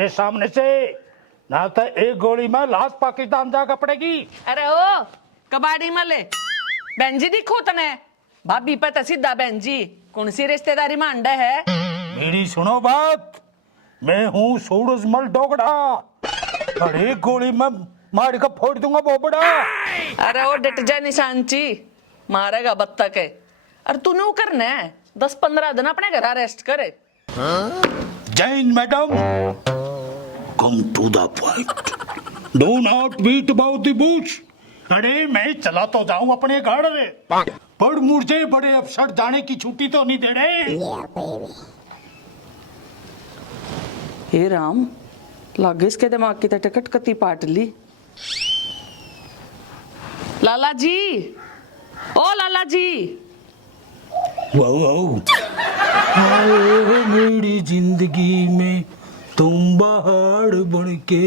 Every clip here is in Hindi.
मेरे सामने से, ना तो एक गोली में लाश पाकिस्तान जाकर पड़ेगी। अरे ओ कबाड़ी मले बहन जी दिखो तने भाभी पता सीधा बहन जी कौन सी रिश्तेदारी में अंडा है। मेरी सुनो बात, मैं हूँ सूरजमल डोगड़ा और एक गोली में मार कर फोड़ दूंगा बोबड़ा। अरे ओ डट जा निशांची मारेगा बत्तख है। अरे तू नू करना है 10-15 दिन अपने घर अरेस्ट करे। Jain madam, come to the point, do not beat about the bush. अरे मैं चला तो जाऊं अपने घर रे, पर मुझे बड़े अफसर जाने की छुट्टी तो नहीं दे रहे। हे राम, लागे इसके दिमाग की तो टिकट कती पाट ली। लाला जी, ओ लाला जी। वाओ आए हो मेरी जिंदगी में तुम बाहर बन के,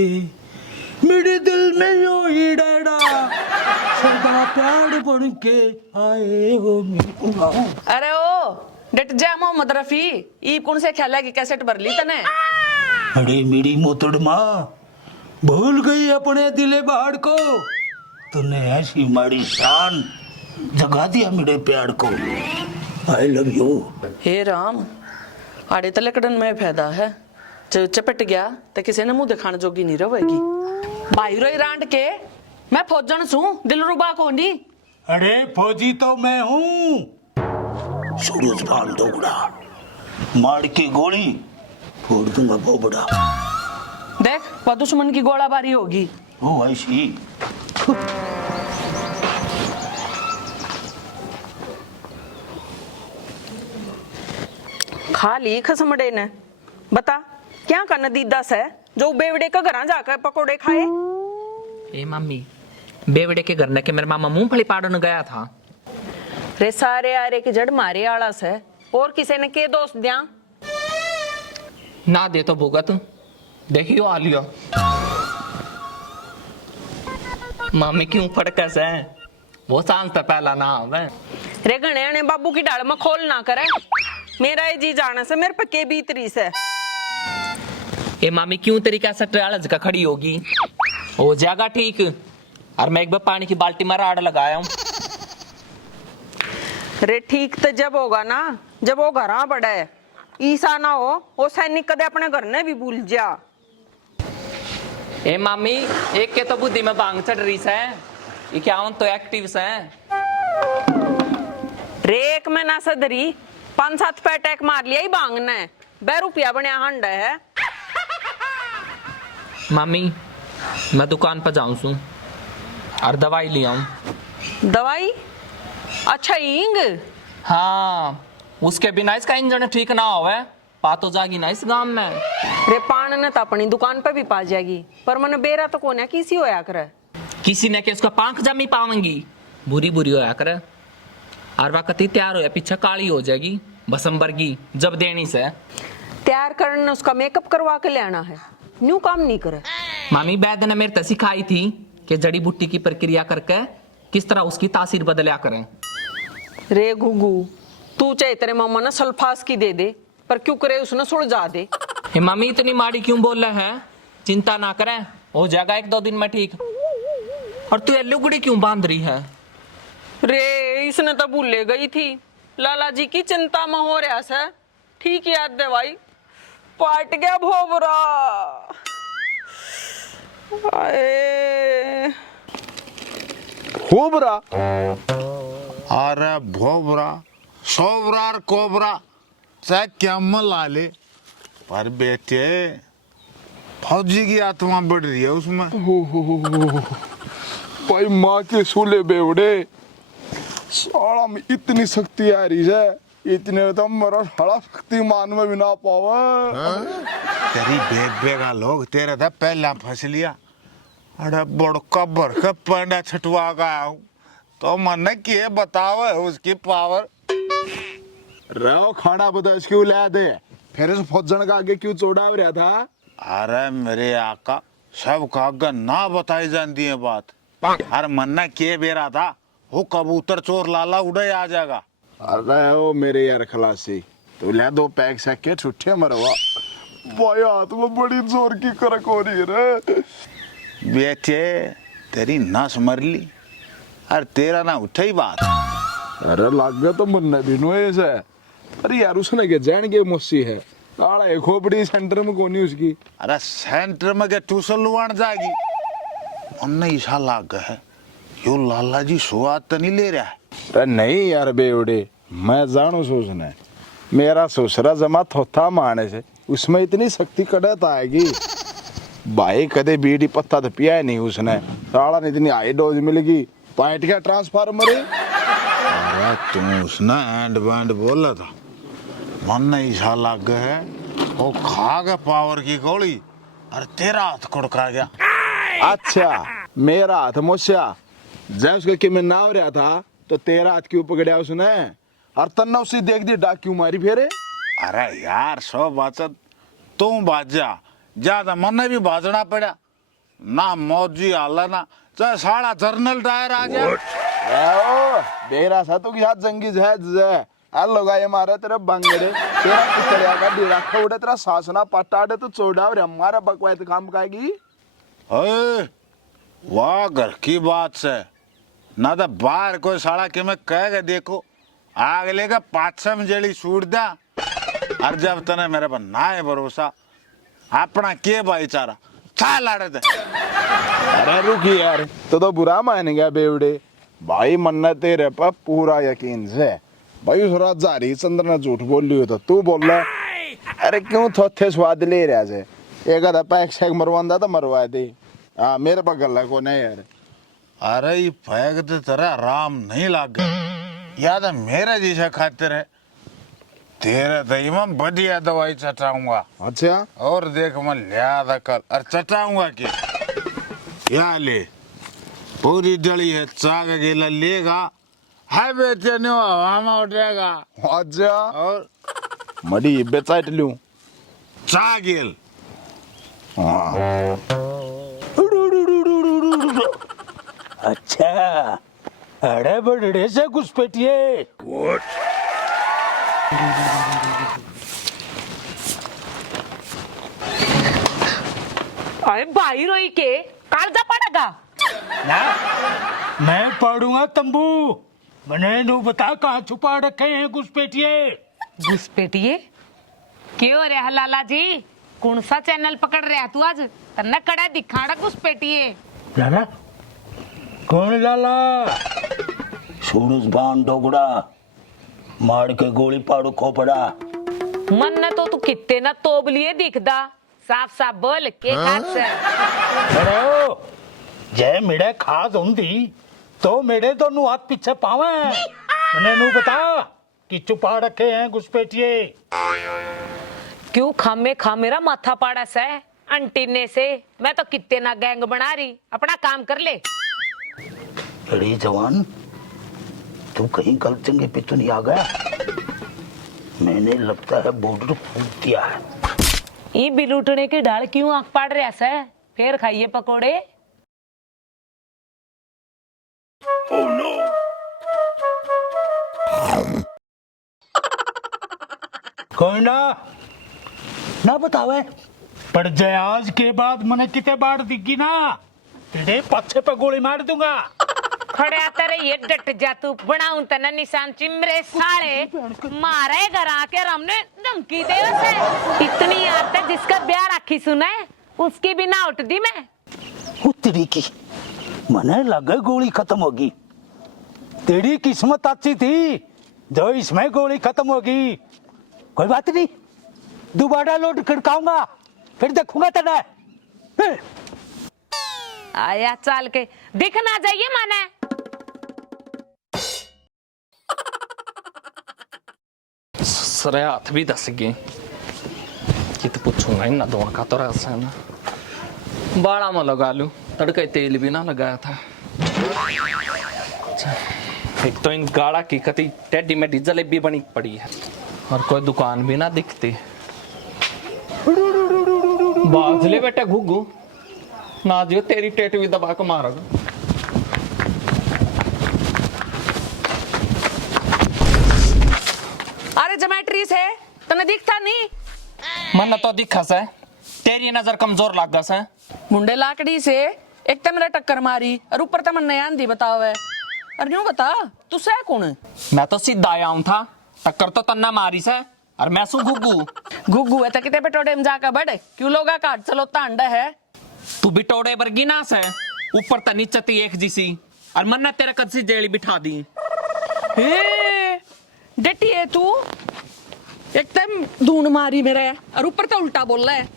मेरे दिल में यो ही डरा सदा प्यार बन के आए हो मेरे। अरे ओ डट जा मोहम्मद रफी, ई कौन से ख्याल की कैसेट भर ली तने। अरे मेरी मोतड़ माँ, भूल गई अपने दिले बाहर को, तूने ऐसी माड़ी शान जगा दिया मेरे प्यार को। I love you. हे राम, आड़े तो लकड़न में फायदा है, जो चपट गया तो किसी ने मुंह दिखाने जोगी नहीं रहेगी। भाई रोई रांड के मैं फौजन सू दिलरुबा को नहीं। अरे फौजी तो मैं हूँ, सूरजभान डोगड़ा, मार के गोली फोड़ दूंगा बोबड़ा। देख वह दुश्मन की गोलाबारी होगी। ओ ऐसी। खा ली खसमड़े ने, बता क्या करना दीदा से जो बेवड़े का घर जाकर पकोड़े खाए। ए मम्मी, बेवड़े के घर न के मेरे मामा मूंगफली पाड़न गया था। रे सारे आरे की जड़ मारे आला से और किसी ने के दोस्त दिया ना दे तो भुगत देखियो आ लियो। मम्मी क्यों फड़कस है, वो सांस तो पहला ना आवे। रे गणे ने बाबू की डाल में खोल ना करे, मेरा ये जी जाने से मेरे पक्के बीतरी से। ए मामी क्यों तरीका से ट्रालज का खड़ी होगी, हो जाएगा ठीक। और मैं एक बार पानी की बाल्टी में राड़ लगाया हूँ। रे ठीक तो जब होगा ना जब वो घर बड़ा है, ईसा ना हो वो सैनिक कदे अपने घर ने भी भूल जा। ए मामी, एक के तो बुद्धि में बांग चढ़ रही है, ये क्या तो एक्टिव से। रे एक में ना सदरी 5-7 पे अटैक मार लिया ही बांग ने, 2 रुपया बनया हंड है। मामी मैं दुकान पर जाऊं सू और दवाई ले आऊं। दवाई? अच्छा इंग। हाँ, उसके बिना इसका इंजन ठीक ना होवे पा तो जागी ना इस गांव में। रे पान ने तो अपनी दुकान पे भी पा जाएगी, पर मन बेरा तो कोने किसी होया करे। किसी ने के उसका पांख जमी पावेंगी, बुरी बुरी होया करे। और वक्त तैयार होया पीछे काली हो जाएगी बसंबर की जब देनी से। तैयार करने उसका मेकअप करवा के लेना है, न्यू काम नहीं करे। मामी वैद्य ने मेरे तक सिखाई थी कि जड़ी बूटी की प्रक्रिया करके किस तरह उसकी तासीर बदलिया करें। रे घुगू, तू चाहे तेरे मामा ने सल्फास की दे दे, पर क्यों करे उसने सुलझा दे। हे मामी इतनी माड़ी क्यों बोल रहे हैं, चिंता ना करें हो जाएगा 1-2 दिन में ठीक। और तू ये लुगड़ी क्यों बांध रही है। रे इसने तो भूले गई थी, लाला जी की चिंता में हो रहा से। ठीक याद दे भाई, पाट गया भोबरा। आए खोबरा, अरे भोबरा, सोबरा और कोबरा चाहे क्या ला ले, पर बेटे फौजी की आत्मा बढ़ रही है उसमें। भाई माँ के सूले बेवड़े, साला में इतनी शक्ति आ रही है, इतने तो मेरा साला शक्तिमान में भी ना पावा। तेरी बेगा लोग तेरे था पहला फंस लिया। अरे बड़का बड़का पंडा छटवा गया हूँ तो मन के बताओ उसकी पावर। रहो खाना बता क्यों ला दे, फिर इस फौजन का आगे क्यों चौड़ा रहा था। अरे मेरे आका, सब का आगे ना बताई जाती है बात। हर मन्ना के बेरा था वो कबूतर चोर लाला उड़े आ जाएगा। अरे ओ मेरे यार खलासी, तो ले 2 पैक सके छुट्टे मरवा, भाई हाथ में बड़ी जोर की करक हो रही है रे। बेटे तेरी नस मर ली और तेरा ना उठे ही बात। अरे लग गया तो मन भी नो ऐसा। अरे यार उसने के जान के मुस्सी है आड़ा एक खोपड़ी सेंटर में कोनी उसकी। अरे सेंटर में के ट्यूशन लुवान जाएगी उन्ने ईसा लाग गया है यो लाला जी स्वाद तो नहीं ले रहा है। अरे नहीं यार बेवड़े मैं जानू सोचना है मेरा ससुरा जमा थोथा मारने से उसमें इतनी शक्ति कड़त आएगी। भाई कदे बीड़ी पत्ता तो पिया नहीं उसने साला ने इतनी हाई डोज मिलेगी पॉइंट का ट्रांसफार्मर है। अरे तू उसने एंड बैंड बोला था मन ने ईसा लाग गया है वो खा गया पावर की गोली और तेरा हाथ कुड़का गया। अच्छा मेरा हाथ मोस्या जब उसका कि मैं नाव रहा था तो तेरा हाथ क्यों पकड़ा उसने और तन्ना उसे देख दी डाक क्यों मारी फेरे। अरे यार सो बाचत तू बाजा ज्यादा मन ने भी बाजना पड़ा ना मौजी आला ना चाहे साड़ा जर्नल टायर आ गया। बेरा सा तो की हाथ जंगी जहाज है लगा ये मारा तेरे बंगड़े तेरा पिछड़िया का डेरा खोड़े तेरा सासना पटाड़े तो चौड़ा और हमारा बकवायत काम खाएगी। वाह घर की बात से ना तो बाहर कोई साड़ा के मैं कह के देखो अगले का पाछम जेली छूट दा और जब तने मेरे पर ना है भरोसा अपना के भाईचारा छा लाड़े थे। अरे रुकी यार तो बुरा मानेगा बेवड़े भाई मन्ना तेरे पर पूरा यकीन से भाई उस रात जारी चंद्र ने झूठ बोल लियो तो तू बोल रहा। अरे क्यों थोथे स्वाद ले रहा से एक आधा पैक शैक मरवांदा तो मरवा दे। हाँ मेरे पर गल्ला को नहीं यार। अरे ये पैग तो तेरा आराम नहीं लाग गया या तो मेरा जैसा खाते रहे तेरे दही में बढ़िया दवाई चटाऊंगा। अच्छा और देख मैं लिया था कल और चटाऊंगा क्या ले पूरी जड़ी है चाक अकेला लेगा है बेटे ने हवा में उठेगा। अच्छा और मड़ी बेचाट लूं चागिल अच्छा अरे बड़े से घुसपैठिए अरे भाई रोई के कालजा पड़ेगा ना मैं पढ़ूंगा तंबू मैंने नू बता कहाँ छुपा रखे हैं घुसपैठिए। घुसपैठिए क्यों रे लाला जी कौन सा चैनल पकड़ रहा तू आज तन्ने कड़ा दिखाड़ा घुसपैठिए। लाला कौन लाला सूरज बाण डोगड़ा मार के गोली पाड़ू खोपड़ा मन न तो तू कितने ना तोबलिए दिखदा साफ साफ बोल के हाथ से। अरे ओ जय मेरे खास होंदी तो मेरे दोनों हाथ पीछे पावे मैंने नू बता कि छुपा रखे हैं घुसपैठिए। क्यों खामे खा मेरा माथा पाड़ा से आंटी ने से मैं तो कितने ना गैंग बना रही अपना काम कर ले। अरे जवान तू कहीं गलत जगह पे तो नहीं आ गया मैंने लगता है बॉर्डर कूद दिया है। ये बिलूटने की ढाल क्यों आंख पाड़ रहा से फिर खाइए पकोड़े। Oh no! कोई ना बतावे पर जय आज के बाद मने कितने बार दिखी ना तेरे पीछे पे गोली मार दूंगा। खड़े आते रहे ये डट जा तू बनाऊं तना निशान चिमरे साले मारे घर आके हमने धमकी दे उसे इतनी याद है जिसका ब्याह राखी सुना है उसकी भी ना उठ दी मैं उतरी की मने लगे गोली खत्म होगी तेरी किस्मत अच्छी थी जो इसमें गोली खत्म होगी। कोई बात नहीं दोबारा लोड खड़काऊंगा फिर देखूंगा तेरा। आया चाल के दिख ना जाइए माने। सरे हाथ भी दस गए कि तो पूछूंगा इन दोनों का तो रहा ना बाड़ा में लगा लूं तड़के तेल भी ना लगाया था। एक तो इन गाड़ा की कति टेडी मेडी जलेबी बनी पड़ी है और कोई दुकान भी ना दिखती। बाजले बेटा घुगू ना जियो तेरी टेट भी दबा के मारोगा। अरे जोमेट्री से तने दिखता नहीं मन तो दिखस है, तेरी नजर कमजोर लागस है। मुंडे लाकड़ी से एक तो मेरा टक्कर मारी और ऊपर तो मन नया आंधी बताओ है। और यूं बता तू सह कौन है? मैं तो सीधा आया हूं था, टक्कर तो तन्ना मारी से। और मैं सू गुग्गू। गुग्गू है तो किते पेटोडे में जाकर बढ़े क्यों लोगा काट चलो अंडा है। तू भी टोड़े बरगी नास है, ऊपर त नीचे ती एक जिसी। और मन ने तेरे कद सी जेली बिठा दी। ए डटी है तू, एकदम धून मारी मेरे और ऊपर तो उल्टा बोल रहा है।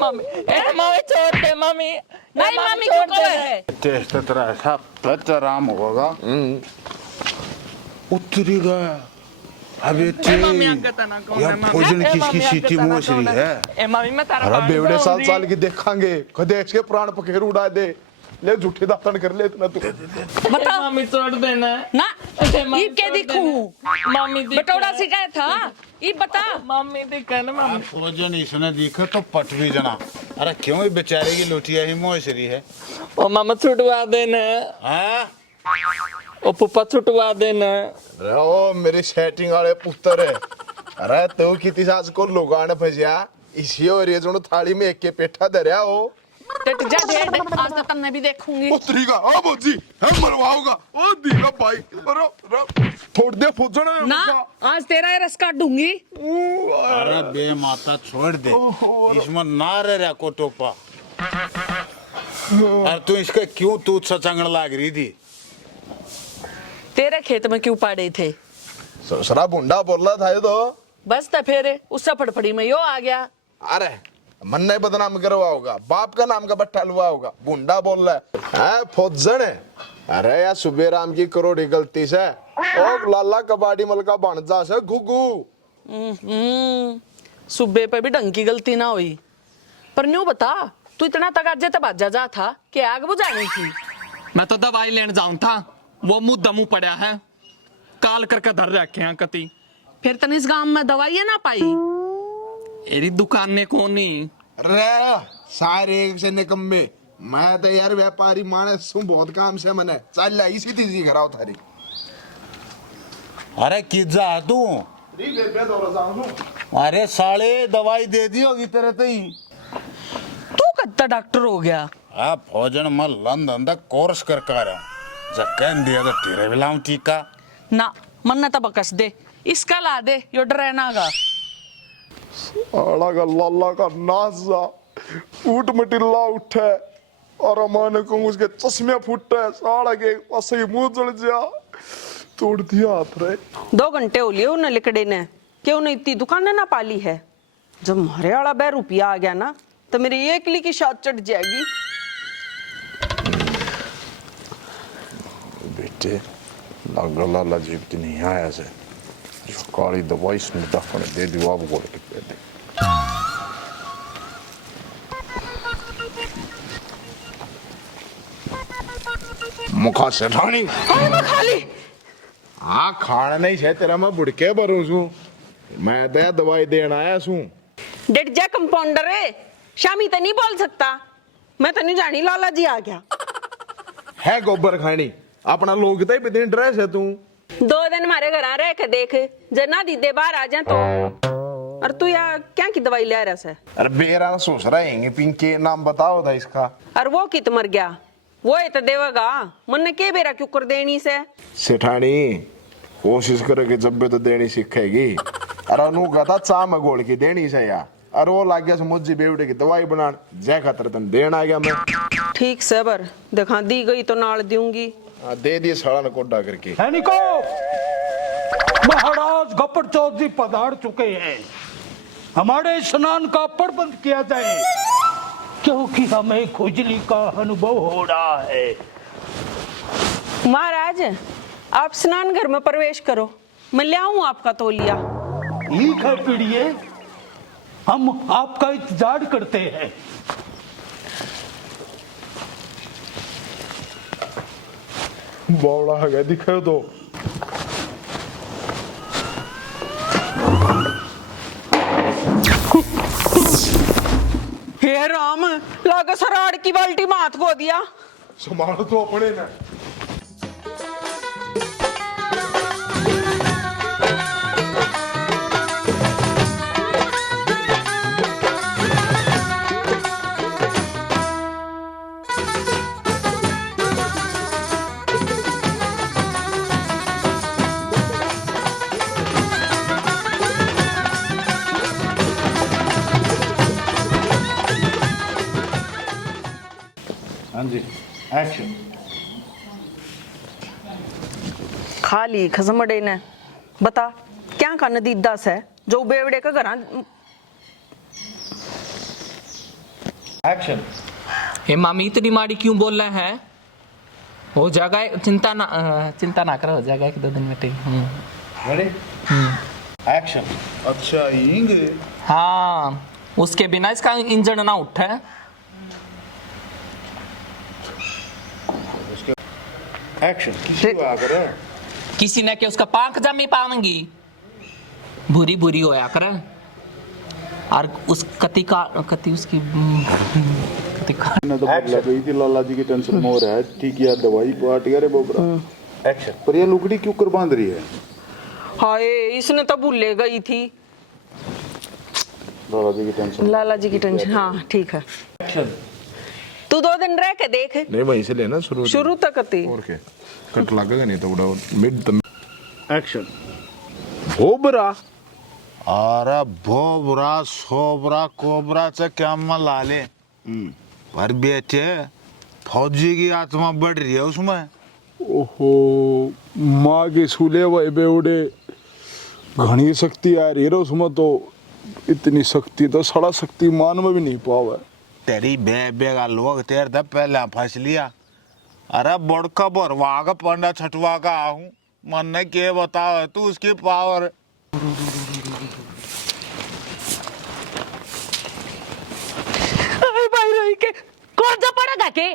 मम्मी छोड़ दे मम्मी। नहीं मम्मी क्यों कर है? टेस्ट तेरा ऐसा पेचराम होगा। उतरी गया। अबे या भोजन किसकी सीटी मोसरी है? ए मम्मी मैं तारा अरे बेवड़े साल साल की देखांगे कदेश के प्राण पखेर उड़ा दे। ले झूठी दातन कर ले इतना तू। बता मम्मी छोड़ देना ना ये क्या दिखूं? मम्मी बटोड़ा सिखाया था ये बता। मम्मी दिखा ना मम्मी। भोजन इसने दिखा तो पट भी जना। अरे क्यों ये बेचारे की लुटिया ही मोसरी है? ओ मामा छुटवा देना। हाँ ओ पुप्पा छुटवा देना। अरे ओ मेरी सेटिंग वाले पुत्र है। अरे तू किती सास को लोगान फसिया इसी और ये जो थाली में एक के पेठा धरया हो। टेट जा दे आज तक मैं भी देखूंगी। उतरी का ओ बोजी हम मरवाऊंगा ओ दीना भाई। अरे छोड़ दे फुजण ना आज तेरा ये रस काट दूंगी। अरे बे माता छोड़ दे, इसमें ना रहा को टोपा। अरे तू इसका क्यों तू सचंगड़ लाग रही थी? तेरे खेत में क्यों पाड़े थे? ससुरा बुंडा बोल रहा था ये तो। बस तो फेरे उससे फड़फड़ी में यो आ गया। अरे मन ने बदनाम करवा होगा, बाप का नाम का बट्टा लुआ होगा। बुंडा बोल रहा है फौजन है। अरे यार सुबह राम की करोड़ी गलती से और लाला कबाड़ी मलका बनजा से घुगू। सुबह पे भी ढंग की गलती ना हुई। पर न्यू बता तू इतना तगाजे तब बाजा जा था कि आग बुझानी थी। मैं तो दवाई लेने जाऊं था, वो मुंह दमू पड़ा है, काल करके धर रखे हैं कति। फिर तन इस गांव में दवाई ना पाई। एरी दुकान ने कोनी। अरे सारे एक से निकम्मे। मैं तो यार व्यापारी मानस हूँ, बहुत काम से मने चल इसी तीजी कराओ थारी। अरे किस जा तू? अरे साले दवाई दे दी होगी तेरे तो ही। तू कत्ता डॉक्टर हो गया? आप भोजन में लंदन तक कोर्स कर रहा हूँ। जक्कन दिया तो तेरे बिलाऊं टीका ना मन न तबकस दे इसका ला दे यो डरेना गा। साला का लाला का नाजा ऊट मटिल्ला उठे और अमान को उसके चश्मे फूटे। साला के असली मुंह जल जा तोड़ दिया हाथ रे। 2 घंटे हो लिए उन्हें लिकड़े ने क्यों नहीं इतनी दुकानें ना पाली है। जब मारे वाला 2 रुपया आ गया ना तो मेरी एक ली की शाद चढ़ जाएगी। बेटे लागा लाला जी की नहीं आया से जो काली दवाई इसने दफन दे दी वो बोल के पहले। मुखा से ठानी खाली हाँ खाना नहीं है तेरा मैं बुड़के भरू छू। मैं तो दवाई देना आया छू। डेट जा कंपाउंडर है शामी तो नहीं बोल सकता। मैं तो नहीं जानी लाला जी आ गया है गोबर खानी अपना लोग तो ही ड्रेस है तू। 2 दिन हमारे घर आ रहे के देख जना दीदे बाहर आ जा तो। और तू यार क्या की दवाई ले रहा है? अरे बेरा सोच रहा है पिंकी नाम बताओ था इसका। और वो कित मर गया वो है तो देवेगा मन ने के बेरा क्यों कर देनी से। सेठानी कोशिश करेगी जब भी तो देनी सीखेगी। अरे अनु कहता चा में गोल की देनी से यार। अरे वो लाग गया मुझे बेवड़े की दवाई बना जय खातर तन देना आ गया मैं। ठीक से बर देखा दी गई तो नाल दूंगी। दे दिए साड़ा ने कोडा करके। है निको महाराज गप्पड़ चौथ जी पधार चुके हैं। हमारे स्नान का प्रबंध किया जाए क्योंकि हमें खुजली का अनुभव हो रहा है। महाराज आप स्नान घर में प्रवेश करो मैं ले आऊं आपका तौलिया। ठीक है पीड़िए हम आपका इंतजार करते हैं। बौड़ा है दिखे तो हे राम लागा सराड़ की बाल्टी में हाथ खो दिया। संभाल तो अपने ने। एक्शन। खाली खसमड़े ने बता क्या का नदी दस है जो बेवड़े का घरा एक्शन। हे मामी इतनी माड़ी क्यों बोल रहे हैं? हो जाएगा, चिंता ना करो, हो जाएगा 1-2 दिन में ठीक। Ready action. अच्छा इंग हाँ, उसके बिना इसका इंजन ना उठे। एक्शन। किसी को आकर किसी ने के उसका पांख जमी पावेंगी, बुरी बुरी होया करे। और उस कति उसकी कति का तो बोला गई थी लाला जी की टेंशन में हो रहा है, ठीक है दवाई पाट गया रे बोबरा। एक्शन। पर ये लुकड़ी क्यों कर बांध रही है? हाय इसने तो भूले गई थी। लाला जी की टेंशन। लाला जी की टेंशन। हाँ ठीक है। एक्शन। तू 2 दिन रह के देख, नहीं वहीं से लेना शुरू तक थी। और क्या कट लगेगा नहीं तो बड़ा मिड तम एक्शन। भोबरा। अरे भोबरा सोबरा कोबरा से क्या मला ले। पर बेटे फौजी की आत्मा बढ़ रही है उसमें। ओहो माँ के सूले वही बेवड़े घनी शक्ति आ रही है उसमें, तो इतनी शक्ति तो सड़ा शक्तिमान में भी नहीं पावा। तेरी बेगा लोग तेरे तब पहले फंस लिया। अरे बड़का बरवा का पंडा छठवा का आहूं मन ने के बताओ तू उसकी पावर। अरे भाई रही के कौन सा पड़ेगा के